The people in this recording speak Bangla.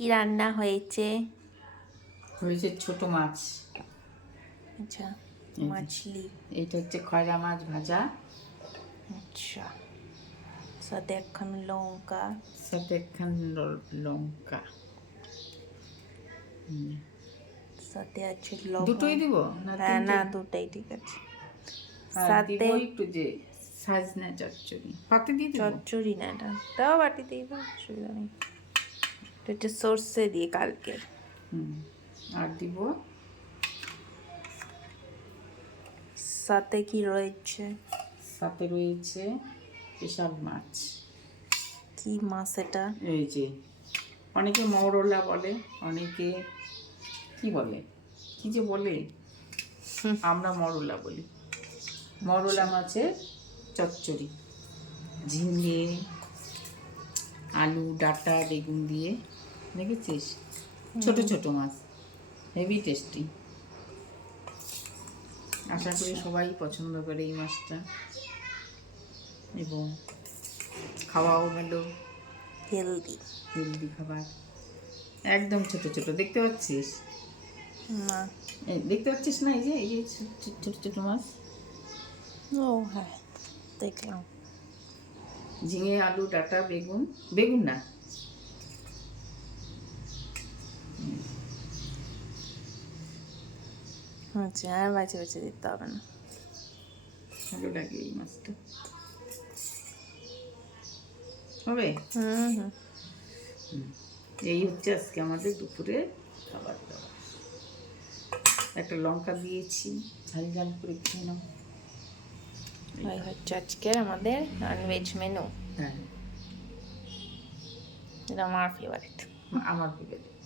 কি রান্না হয়েছে? হয়েছে ছোট মাছ। আচ্ছা, এই যে, মাছলি। এইটা হচ্ছে খয়রা মাছ ভাজা, আচ্ছা, সাথে একখানা লঙ্কা। সাথে একখান লঙ্কা। সাথে আছে লবণ। দুটোই দিব না হ্যাঁ, তিনটে? না, দুটাই ঠিক আছে। আর দিব সাথে একটু যে সাজনা চচ্চড়ি পাতে দিয়ে দিব। চচ্চড়ি না, এটা দাও বাটিতেই দাও, অসুবিধা নেই। এটা হচ্ছে সর্ষে দিয়ে কালকের। আর দিব সাথে কি রয়েছে? সাথে রয়েছে স্পেশাল মাছ। কি মাছ এটা? এই যে অনেকে মৌরলা বলে, অনেকে কি বলে, কি যে বলে, আমরা মরলা বলি। মরলা মাছের চচ্চড়ি, ঝিঙে আলু ডাঁটা বেগুন দিয়ে, দেখেছিস? ছোট ছোট মাছ, হেভি টেস্টি। আশা করি সবাই পছন্দ করে এই মাছটা, এবং খাওয়াও ভালো, হেলদি। হেলদি খাবার। একদম ছোট ছোট, দেখতে পাচ্ছিস? না। দেখতে পাচ্ছিস না? এই যে ছোট ছোট মাছ। ও হ্যাঁ, দেখলাম। ঝিঙে আলু ডাঁটা বেগুন, বেগুন না, আচ্ছা, আর বাঁচে বাঁচে দিতে হবে না। ভালো লাগে এই মাছটা। হবে। হুম। এই হচ্ছে আজকে আমাদের দুপুরে খাবার দাবার। একটা লঙ্কা দিয়েছি, ঝাল ঝাল করে খেয়ে নাও। এই হচ্ছে আজকের আমাদের ননভেজ মেনু। হ্যাঁ, এটা আমার ফেভারিট। আমার ফেভারিট।